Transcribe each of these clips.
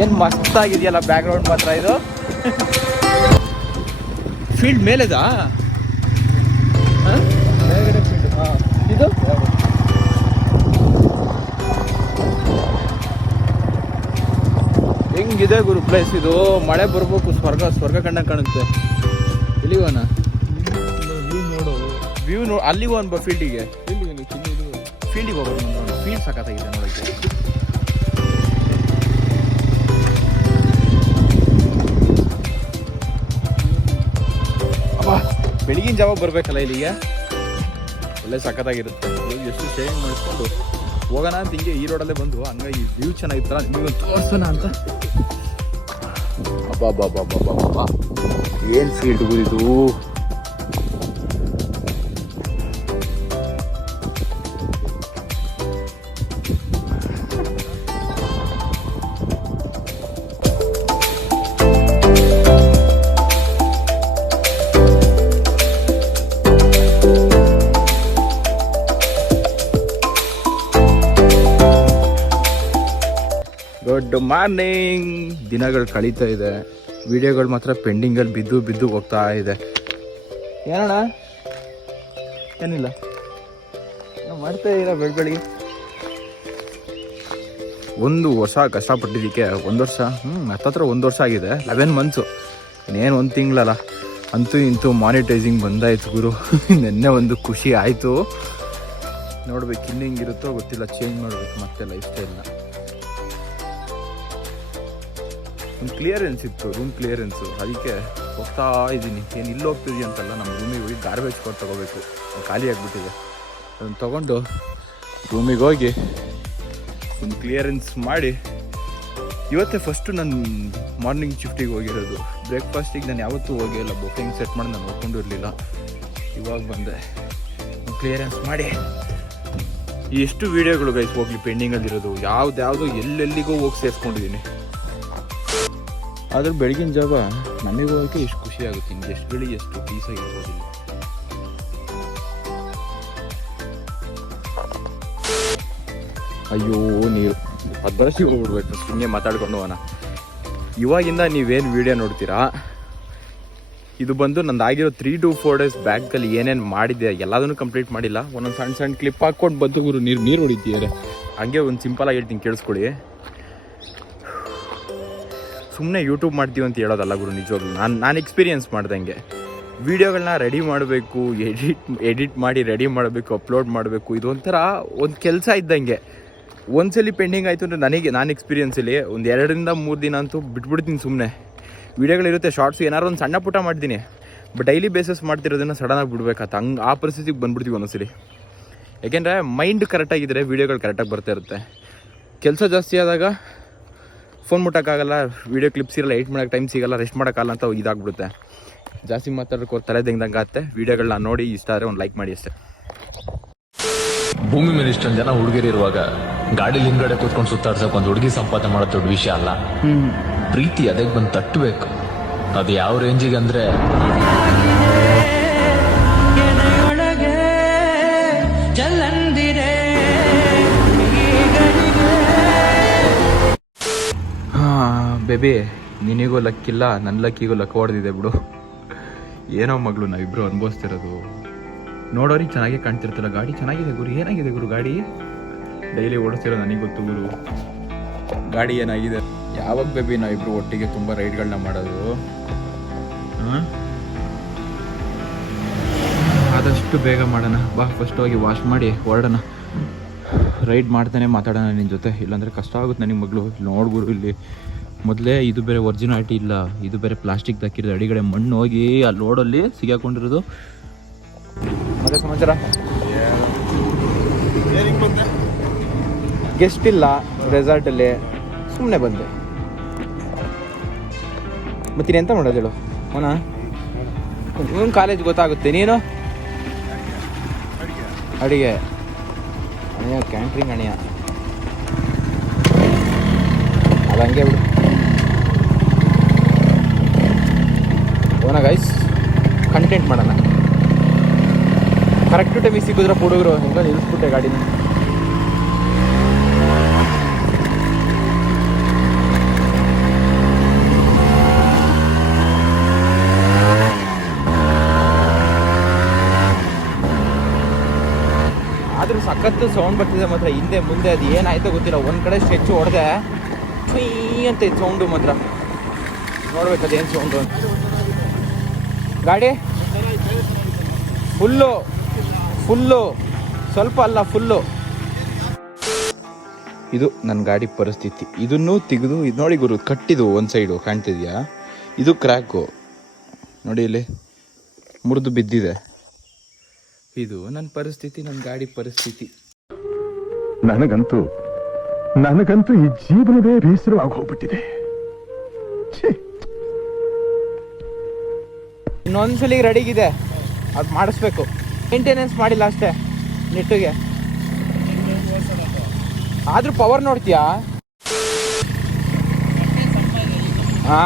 ಏನು ಮಸ್ತಾಗಿದೆಯಲ್ಲ ಬ್ಯಾಕ್ಗ್ರೌಂಡ್ ಮಾತ್ರ ಇದು? ಫೀಲ್ಡ್ ಮೇಲೆದಾ? ಹ? ಇದು? ಹೆಂಗಿದೆ ಗುರು ಪ್ಲೇಸ್ ಇದು? ಮಳೆ ಬರ್ಬೇಕು ಸ್ವರ್ಗ ಸ್ವರ್ಗ ಕಂಡಂಗೆ ಕಾಣುತ್ತೆ. ಇಲ್ಲಿಗೋಣ ನೋಡು ವ್ಯೂ ನೋ ಅಲ್ಲಿಗೂ ಅನ್ಬ ಫೀಲ್ಡಿಗೆ ಫೀಲ್ಡಿಗೆ ಹೋಗೋದು ಫೀಲ್ಡ್ ಸಖತ್ತಾಗಿದೆ ನೋಡೋಕ್ಕೆ ಬೆಳಗಿನ ಜಾವ ಬರಬೇಕಲ್ಲ ಇಲ್ಲಿಗೆ? ಒಳ್ಳೆ ಸಖತ್ತಾಗಿರುತ್ತೆ. ಎಷ್ಟು ಚೇಂಜ್ ಮಾಡಿಸ್ಕೊಂಡು ಹೋಗೋಣ ಅಂತ ಹಿಂಗೆ ಈ ರೋಡಲ್ಲೇ ಬಂದು ಹಂಗಾಗಿ ವ್ಯೂ ಚೆನ್ನಾಗಿತ್ತಲ್ಲ ನಿಮಗೆ ತೋರಿಸೋಣ ಅಂತ. ಅಬ್ಬಾ ಅಬ್ಬಾ ಏನು ಫೀಲ್ಡ್ ಇದು ಗುಡ್ ಮಾರ್ನಿಂಗ್ ದಿನಗಳು ಕಳೀತಾ ಇದೆ. ವಿಡಿಯೋಗಳು ಮಾತ್ರ ಪೆಂಡಿಂಗಲ್ಲಿ ಬಿದ್ದು ಬಿದ್ದು ಹೋಗ್ತಾ ಇದೆ. ಏನಣ್ಣ? ಏನಿಲ್ಲ. ಏನೋ ಮಾಡ್ತಾ ಇದ್ದೀರಾ ಬೆಳ್ ಬೆಳಿಗ್ಗೆ? ಒಂದು ವರ್ಷ ಕಷ್ಟಪಟ್ಟಿದ್ದಕ್ಕೆ ಒಂದು ವರ್ಷ ಹ್ಞೂ ಹತ್ತತ್ರ ಒಂದು ವರ್ಷ ಆಗಿದೆ. ಲೆವೆನ್ ಮಂತ್ಸು ಇನ್ನೇನು ಒಂದು ತಿಂಗಳಲ್ಲ. ಅಂತೂ ಇಂತೂ ಮಾನಿಟೈಸಿಂಗ್ ಬಂದಾಯ್ತು ಗುರು. ನಿನ್ನೆ ಒಂದು ಖುಷಿ ಆಯಿತು. ನೋಡ್ಬೇಕು, ಇನ್ನು ಹಿಂಗಿರುತ್ತೋ ಗೊತ್ತಿಲ್ಲ. ಚೇಂಜ್ ಮಾಡಬೇಕು ಮತ್ತೆ ಲೈಫ್ ಸ್ಟೈಲ್ನ ಒಂದು ಕ್ಲಿಯರೆನ್ಸ್ ಇತ್ತು ರೂಮ್ ಕ್ಲಿಯರೆನ್ಸು ಅದಕ್ಕೆ ಹೋಗ್ತಾ ಇದ್ದೀನಿ. ಏನು ಇಲ್ಲಿ ಹೋಗ್ತಿದ್ವಿ ಅಂತಲ್ಲ, ನಮ್ಮ ರೂಮಿಗೆ ಹೋಗಿ ಗಾರ್ಬೇಜ್ ಕೊಟ್ಟು ತೊಗೋಬೇಕು. ಖಾಲಿ ಆಗಿಬಿಟ್ಟಿದೆ. ಅದನ್ನು ತೊಗೊಂಡು ರೂಮಿಗೆ ಹೋಗಿ ಒಂದು ಕ್ಲಿಯರೆನ್ಸ್ ಮಾಡಿ, ಇವತ್ತೇ ಫಸ್ಟು ನಾನು ಮಾರ್ನಿಂಗ್ ಶಿಫ್ಟಿಗೆ ಹೋಗಿರೋದು. ಬ್ರೇಕ್ಫಾಸ್ಟಿಗೆ ನಾನು ಯಾವತ್ತೂ ಹೋಗಿಲ್ಲ ಬುಕಿಂಗ್ ಸೆಟ್ ಮಾಡಿ ನಾನು ಹೋಗ್ಕೊಂಡಿರಲಿಲ್ಲ ಇವಾಗ ಬಂದೆ. ಕ್ಲಿಯರೆನ್ಸ್ ಮಾಡಿ. ಎಷ್ಟು ವೀಡಿಯೋಗಳು ಗೈಸ್ ಹೋಗ್ಲಿ ಪೆಂಡಿಂಗಲ್ಲಿರೋದು ಯಾವ್ದು ಎಲ್ಲೆಲ್ಲಿಗೋ ಹೋಗಿ ಸೇರಿಸ್ಕೊಂಡಿದ್ದೀನಿ. ಆದ್ರೆ ಬೆಳಗಿನ ಜಾವ ನನಗೆ ಹೋಗೋಕ್ಕೆ ಎಷ್ಟು ಖುಷಿ ಆಗುತ್ತೆ. ಹಿಂಗೆ ಎಷ್ಟು ಬೆಳಿಗ್ಗೆ ಎಷ್ಟು ಪೀಸಾಗಿರ್ಬೋದಿಲ್ಲ ಅಯ್ಯೋ ನೀವು ಅದ್ರಷ್ಟಿಗೆ ಹೋಗ್ಬಿಡ್ಬೇಕು. ಸುಮ್ಮನೆ ಮಾತಾಡ್ಕೊಂಡು ಹೋಗೋಣ. ಇವಾಗಿಂದ ನೀವೇನು ವಿಡಿಯೋ ನೋಡ್ತೀರಾ? ಇದು ಬಂದು ನಂದು ಆಗಿರೋ ತ್ರೀ ಟು ಫೋರ್ ಡೇಸ್ ಬ್ಯಾಗಲ್ಲಿ ಏನೇನು ಮಾಡಿದ್ದೆ ಎಲ್ಲದನ್ನು ಕಂಪ್ಲೀಟ್ ಮಾಡಿಲ್ಲ. ಒಂದೊಂದು ಸಣ್ಣ ಸಣ್ಣ ಕ್ಲಿಪ್ ಹಾಕ್ಕೊಂಡು ಬಂದು ಗುರು. ನೀರು ನೀರು ಹೊಡಿತೀಯಾರೆ. ಹಂಗೆ ಒಂದು ಸಿಂಪಲ್ ಆಗಿ ಹೇಳ್ತೀನಿ, ಕೇಳಿಸ್ಕೊಳ್ಳಿ. ಸುಮ್ಮನೆ ಯೂಟ್ಯೂಬ್ ಮಾಡ್ತೀವಿ ಅಂತ ಹೇಳೋದಲ್ಲ ಗುರು, ನಿಜವಾಗ್ಲೂ. ನಾನು ನಾನು ಎಕ್ಸ್ಪೀರಿಯೆನ್ಸ್ ಮಾಡ್ದಂಗೆ. ವೀಡಿಯೋಗಳನ್ನ ರೆಡಿ ಮಾಡಬೇಕು ಎಡಿಟ್ ಎಡಿಟ್ ಮಾಡಿ ರೆಡಿ ಮಾಡಬೇಕು ಅಪ್ಲೋಡ್ ಮಾಡಬೇಕು, ಇದು ಒಂಥರ ಒಂದು ಕೆಲಸ ಇದ್ದಂಗೆ. ಒಂದ್ಸಲಿ ಪೆಂಡಿಂಗ್ ಆಯಿತು ಅಂದರೆ ನನಗೆ ನಾನು ಎಕ್ಸ್ಪೀರಿಯನ್ಸಲ್ಲಿ ಒಂದು ಎರಡರಿಂದ ಮೂರು ದಿನ ಅಂತೂ ಬಿಟ್ಬಿಡ್ತೀನಿ ಸುಮ್ಮನೆ ವೀಡಿಯೋಗಳಿರುತ್ತೆ ಶಾರ್ಟ್ಸ್ ಏನಾರು ಒಂದು ಸಣ್ಣ ಪುಟ್ಟ ಮಾಡ್ತೀನಿ. ಬಟ್ ಡೈಲಿ ಬೇಸಸ್ ಮಾಡ್ತಿರೋದನ್ನು ಸಡನ್ನಾಗಿ ಬಿಡ್ಬೇಕಾತ ಹಂಗೆ ಆ ಪರಿಸ್ಥಿತಿಗೆ ಬಂದ್ಬಿಡ್ತೀವಿ ಒಂದೊಂದ್ಸಲಿ ಯಾಕೆಂದರೆ ಮೈಂಡ್ ಕರೆಕ್ಟಾಗಿದ್ದರೆ ವೀಡಿಯೋಗಳು ಕರೆಕ್ಟಾಗಿ ಬರ್ತಾ ಇರುತ್ತೆ. ಕೆಲಸ ಜಾಸ್ತಿ ಆದಾಗ ಫೋನ್ ಮುಟ್ಟೋಕ್ಕಾಗಲ್ಲ ವೀಡಿಯೋ ಕ್ಲಿಪ್ಸ್ ಇರಲ್ಲ ಎಡಿಟ್ ಮಾಡೋಕ್ಕೆ ಟೈಮ್ ಸಿಗಲ್ಲ ರೆಸ್ಟ್ ಮಾಡೋಕ್ಕಾಗಲ್ಲ ಅಂತ ಇದಾಗ್ಬಿಡುತ್ತೆ. ಜಾಸ್ತಿ ಮಾತಾಡೋಕೆ ತಲೆ ದಂಗೆ ಆಗುತ್ತೆ. ವೀಡಿಯೋಗಳನ್ನ ನೋಡಿ ಇಷ್ಟ ಆದರೆ ಒಂದು ಲೈಕ್ ಮಾಡಿ ಅಷ್ಟೇ. ಭೂಮಿ ಮೇಲೆ ಇಷ್ಟೊಂದು ಜನ ಹುಡುಗಿರು ಇರುವಾಗ ಗಾಡಿ ಹಿಂದ್ಗಡೆ ಕೂತ್ಕೊಂಡು ಸುತ್ತಾಡ್ಸಕ್ ಒಂದು ಹುಡುಗಿ ಸಂಪಾದನೆ ಮಾಡೋದು ದೊಡ್ಡ ವಿಷಯ ಅಲ್ಲ. ಪ್ರೀತಿ ಅದಕ್ಕೆ ಬಂದು ತಟ್ಟಬೇಕು ಅದು ಯಾವ ರೇಂಜಿಗೆ ಅಂದ್ರೆ ಬೇಬಿ, ನಿನಗೂ ಲಕ್ಕಿಲ್ಲ ನನ್ನ ಲಕ್ಕಿಗೂ ಲಕ್ ಹೊಡೆದಿದೆ ಬಿಡು. ಏನೋ ಮಗಳು ನಾವಿಬ್ಬರು ಅನುಭವಿಸ್ತಿರೋದು. ನೋಡೋರಿಗೆ ಚೆನ್ನಾಗೇ ಕಾಣ್ತಿರ್ತಲ್ಲ ಗಾಡಿ. ಚೆನ್ನಾಗಿದೆ ಗುರು, ಏನಾಗಿದೆ ಗುರು ಗಾಡಿ? ಡೈಲಿ ಓಡಿಸ್ತಿರೋ ನನಗೆ ಗೊತ್ತು ಗುರು. ಗಾಡಿ ಏನಾಗಿದೆ? ಯಾವಾಗ ಬೇಬಿ ನಾವಿಬ್ರು ಒಟ್ಟಿಗೆ ತುಂಬ ರೈಡ್ಗಳನ್ನ ಮಾಡೋದು? ಆದಷ್ಟು ಬೇಗ ಮಾಡೋಣ. ಬಾ ಫಸ್ಟ್ ಹೋಗಿ ವಾಶ್ ಮಾಡಿ ಹೊರಡೋಣ. ರೈಡ್ ಮಾಡ್ತಾನೆ ಮಾತಾಡೋಣ ನಿನ್ನ ಜೊತೆ. ಇಲ್ಲಾಂದರೆ ಕಷ್ಟ ಆಗುತ್ತೆ ನನಗೆ ಮಗಳು. ನೋಡ್ಗುರು ಇಲ್ಲಿ ಮೊದಲೇ ಇದು ಬೇರೆ ಒರಿಜಿನಾಲಿಟಿ ಇಲ್ಲ. ಇದು ಬೇರೆ ಪ್ಲಾಸ್ಟಿಕ್ ಹಾಕಿರೋದು ಅಡಿಗಡೆ ಮಣ್ಣು ಹೋಗಿ ಆ ಲೋಡಲ್ಲಿ ಸಿಗಾಕೊಂಡಿರೋದು. ಸಮಾಚಾರ? ಗೆಸ್ಟ್ ಇಲ್ಲ. ರೆಸಾರ್ಟಲ್ಲಿ ಸುಮ್ಮನೆ ಬಂದೆ. ಮತ್ತೀನಿ ಎಂತ ಮಾಡೋದು ಹೇಳು? ಅವನ ಇವನು ಕಾಲೇಜ್ ಗೊತ್ತಾಗುತ್ತೆ. ನೀನು? ಅಡಿಗೆ. ಅಣಿಯ ಕ್ಯಾಂಟ್ರಿಂಗ್ ಅಣಿಯ ಅದು ಹಂಗೆ ಬಿಡು. ಹೋಗೋಣ ಗೈಸ್ ಕಂಟೆಂಟ್ ಮಾಡೋಣ. ಕರೆಕ್ಟ್ ಟೈಮಿಗೆ ಸಿಕ್ಕಿದ್ರೆ ಹುಡುಗರು ಹಿಂಗೆ ನಿಲ್ಲಿಸ್ಬಿಟ್ಟೆ ಗಾಡಿನ. ಆದರೂ ಸಖತ್ತು ಸೌಂಡ್ ಬರ್ತಿದೆ ಮಾತ್ರ, ಹಿಂದೆ, ಮುಂದೆ ಅದು ಏನಾಯ್ತೋ ಗೊತ್ತಿಲ್ಲ. ಒಂದು ಕಡೆ ಸ್ಟೆಚ್ ಹೊಡೆದೆ ಚುಯ್ ಅಂತ ಸೌಂಡು ಮಾತ್ರ. ನೋಡ್ಬೇಕು ಅದೇನು ಸೌಂಡು ಅಂತ. ಗಾಡಿ? ಫುಲ್ಲು ಫುಲ್ಲು, ಸ್ವಲ್ಪ ಅಲ್ಲ, ಫುಲ್ಲು. ಇದು ನನ್ನ ಗಾಡಿ ಪರಿಸ್ಥಿತಿ. ಇದನ್ನು ತೆಗೆದು ಇದು ನೋಡಿ ಗುರು ಕಟ್ಟಿದು ಒಂದು ಸೈಡು, ಕಾಣ್ತಿದ್ಯಾ? ಇದು ಕ್ರ್ಯಾಕು ನೋಡಿ ಇಲ್ಲಿ, ಮುರಿದು ಬಿದ್ದಿದೆ. ಇದು ನನ್ನ ಪರಿಸ್ಥಿತಿ ನನ್ನ ಗಾಡಿ ಪರಿಸ್ಥಿತಿ. ನನಗಂತೂ ನನಗಂತೂ ಈ ಜೀವನವೇ ಬೇಸರವಾಗಿ ಹೋಗ್ಬಿಟ್ಟಿದೆ. ಇನ್ನೊಂದ್ಸಲಿ ರೆಡಿಗಿದೆ ಅದು ಮಾಡಿಸ್ಬೇಕು. ಮೇಂಟೆನೆನ್ಸ್ ಮಾಡಿಲ್ಲ ಅಷ್ಟೇ, ನೆಟ್ಟಿಗೆ. ಆದರೂ ಪವರ್ ನೋಡ್ತೀಯಾ? ಹಾ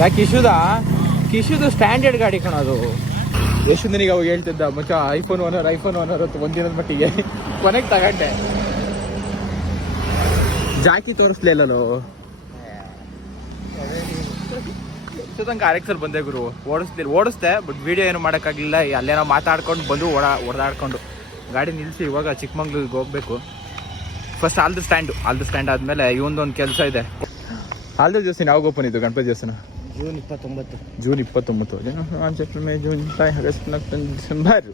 ಯಾಕೆ ಕಿಶುದ? ಕಿಶುದು ಸ್ಟ್ಯಾಂಡರ್ಡ್ ಗಾಡಿ ಕಣೋದು ಎಷ್ಟು ದಿನಿಗೆ ಅವಾಗ ಹೇಳ್ತಿದ್ದ, ಮಚ್ಚ ಐಫೋನ್ ಓನರ್ ಐಫೋನ್ ಓನರ್ ಅಂತ ಒಂದಿನದ ಮಟ್ಟಿಗೆ ಕೊನೆಗೆ ತಗೊಂಡೆ. ಜಾಕಿ ತೋರಿಸ್ಲಿಲ್ಲೋ ತನಕ ಆರ್ ಬಂದೆ ಗುರು. ಓಡಿಸ್ಲಿ ಓಡಿಸ್ದೆ ಬಟ್ ವೀಡಿಯೋ ಏನು ಮಾಡೋಕ್ಕಾಗಲಿಲ್ಲ. ಅಲ್ಲೇನೋ ಮಾತಾಡ್ಕೊಂಡು ಬಂದು ಓಡಾ ಹೊಡೆದಾಡ್ಕೊಂಡು ಗಾಡಿ ನಿಲ್ಲಿಸಿ ಇವಾಗ ಚಿಕ್ಕಮಂಗ್ಳೂರಿಗೆ ಹೋಗ್ಬೇಕು. First old stand old stand ಆದಮೇಲೆ ಇವೊಂದೊಂದು ಕೆಲಸ ಇದೆ. ಆಲ್ದು ದಿವಸ ಯಾವಾಗ ಓಪನ್ ಇದು ಗಣಪತಿ ದೇವಸ್ಥಾನ ಜೂನ್ ಇಪ್ಪತ್ತೊಂಬತ್ತು. ಜೂನ್ ಇಪ್ಪತ್ತೊಂಬತ್ತು. May June July August December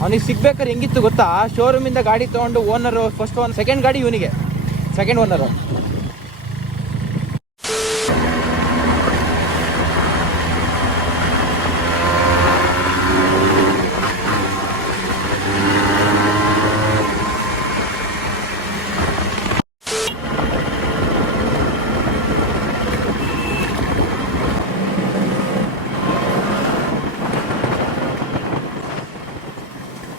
ಅವನಿಗೆ ಸಿಗ್ಬೇಕಾದ್ರೆ ಹೆಂಗಿತ್ತು ಗೊತ್ತಾ? ಶೋರೂಮಿಂದ ಗಾಡಿ ತೊಗೊಂಡು ಓನರು ಫಸ್ಟ್ ಒಂದು ಸೆಕೆಂಡ್ ಗಾಡಿ ಇವನಿಗೆ. ಸೆಕೆಂಡ್ ಓನರು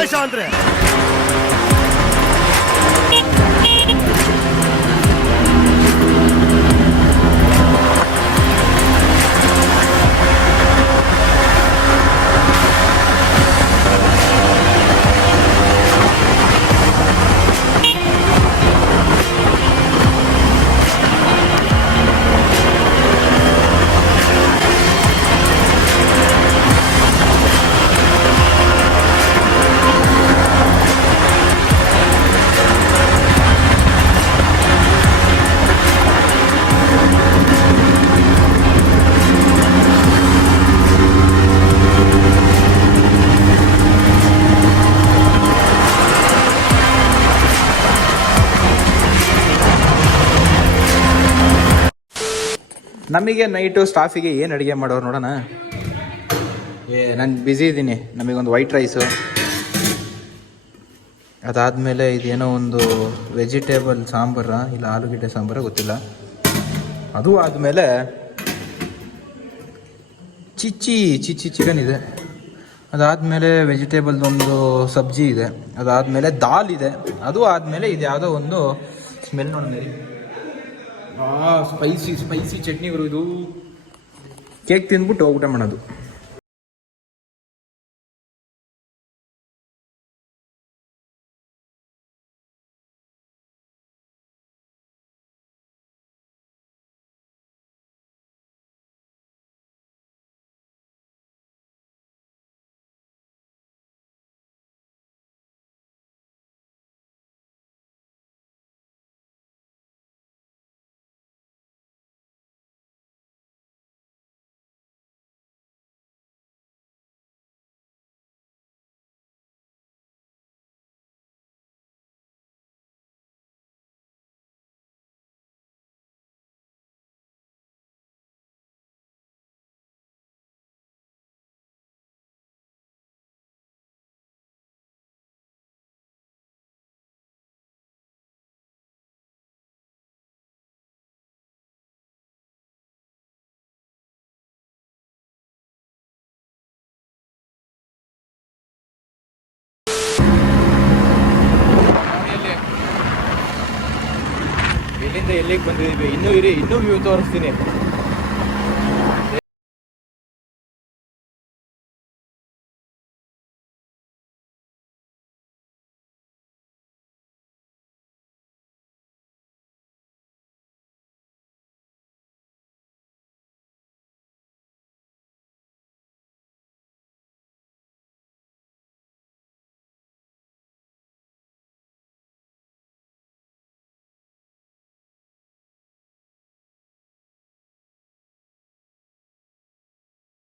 ಇದು ನಮ್ ನಮಗೆ ನೈಟು ಸ್ಟಾಫಿಗೆ ಏನು ಅಡುಗೆ ಮಾಡೋರು ನೋಡೋಣ? ಏ, ನಾನು ಬ್ಯುಸಿ ಇದ್ದೀನಿ. ನಮಗೊಂದು ವೈಟ್ ರೈಸು ಅದಾದಮೇಲೆ ಇದೇನೋ ಒಂದು ವೆಜಿಟೇಬಲ್ ಸಾಂಬಾರ, ಇಲ್ಲ ಆಲೂಗಡ್ಡೆ ಸಾಂಬಾರ ಗೊತ್ತಿಲ್ಲ. ಅದು ಆದಮೇಲೆ ಚಿಚ್ಚಿ ಚಿಚ್ಚಿ ಚಿಕನ್ ಇದೆ. ಅದಾದಮೇಲೆ ವೆಜಿಟೇಬಲ್ ಒಂದು ಸಬ್ಜಿ ಇದೆ. ಅದಾದಮೇಲೆ ದಾಲ್ ಇದೆ. ಅದು ಆದಮೇಲೆ ಇದು ಯಾವುದೋ ಒಂದು ಸ್ಮೆಲ್ ನೋಡಿ ಆ ಸ್ಪೈಸಿ ಸ್ಪೈಸಿ ಚಟ್ನಿ ಗುರು ಇದು. ಕೇಕ್ ತಿಂದ್ಬಿಟ್ಟು ಊಟ ಮಾಡೋದು ಎಲ್ಲಿಗೆ ಬಂದಿದ್ದೀವಿ. ಇನ್ನೂ ಇರಿ ಇನ್ನೂ ವ್ಯೂ ತೋರಿಸ್ತೀನಿ.